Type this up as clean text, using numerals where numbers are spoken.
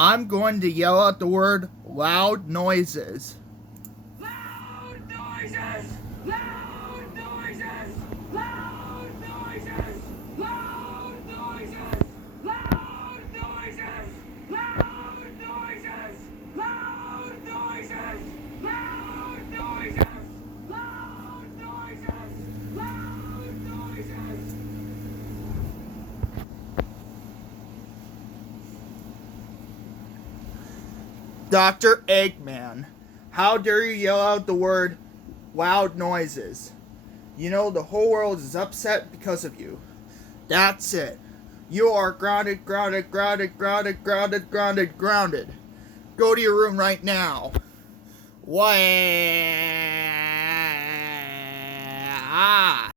I'm going to yell out the word loud noises. Loud noises! Loud noises! Loud noises! Loud noises! Loud noises! Loud noises! Loud noises! Loud noises! Loud noises! Loud noises! Dr. Eggman, how dare you yell out the word loud noises? You know the whole world is upset because of you. That's it. You are grounded, grounded, grounded, grounded, grounded, grounded, grounded. Go to your room right now. Wah!